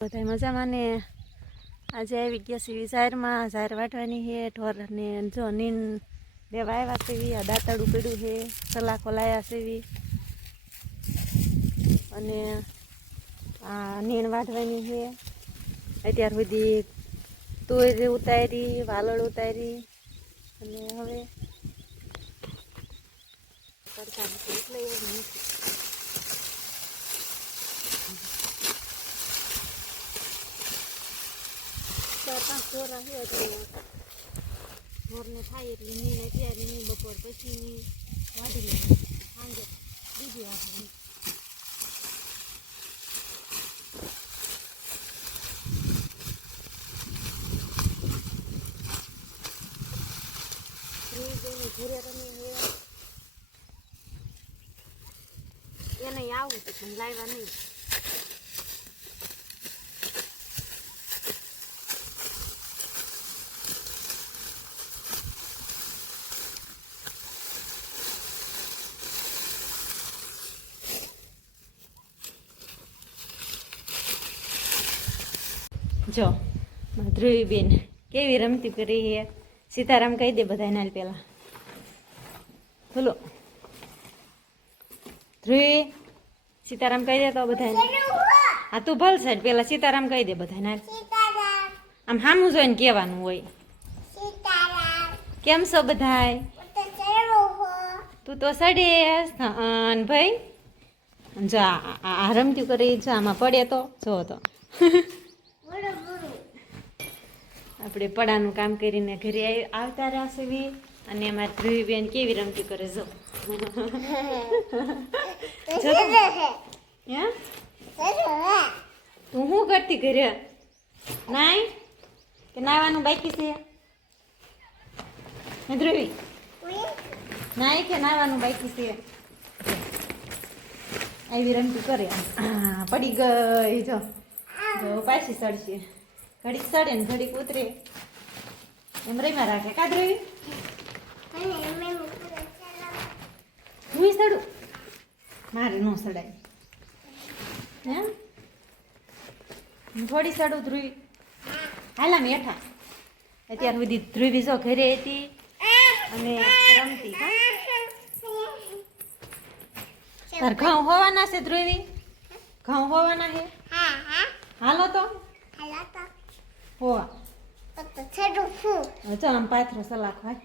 બધા મજામાં ને આજે આવી ગયા છે ઝારમાં ઝાર વાટવાની છે ઢોરને જો નીન લેવા આવ્યા સેવી આ દાંતડું પડ્યું છે સલાખો લાયા સેવી અને આ નીણ વાટવાની છે અત્યાર સુધી તુર ઉતારી વાલળ ઉતારી અને હવે ચાર પાંચ ઢોરા છે એટલે ઢોરને થાય એટલે નીણ અત્યારે ની બપોર પછીની વાઢી લેવાની સાંજે બીજી વાઢવાની ઘરે રમી એને આવું હતું પણ લાવ્યા નહીં. જો ધ્રુવીબેન કેવી રમતી કરી છે. સીતારામ કહી દે બધા નાલ પેલા બોલો ધ્રુવી સીતારામ કહી દે તો બધા. હા તું ભલ સાઈડ પેલા સીતારામ કહી દે બધા નાલ આમ સામું જોઈને કહેવાનું હોય. કેમ છો બધાય? તું તો સડેસ ભાઈ જો આ રમતી કરી જો આમાં પડે તો જો તો આપણે પડાનું કામ કરીને ઘરે આવતા રહેશે અને અમારી ધ્રુવીબેન કેવી રમતી કરે જો તું શું કરતી ઘરે નાય કે નાવાનું બાકી છે ધ્રુવી નાય કે નાવાનું બાકી છે આવી રમતી કરે પડી ગઈ જો પાછી સડશે ઘડીક સડે ને ઘડીક ઉતરે એમ રમ્યા રાખે કા ધ્રુવી હું સડું મારે ન સડાય એમ થોડી સડું ધ્રુવી હાલા મેઠા અત્યાર સુધી ધ્રુવી જો ઘરે હતી અને રમતી તાર ઘઉં હોવાના છે ધ્રુવી ઘઉં હોવાના છે હાલો તો હોવા ચાલ આમ પાથરો સલાખ હોય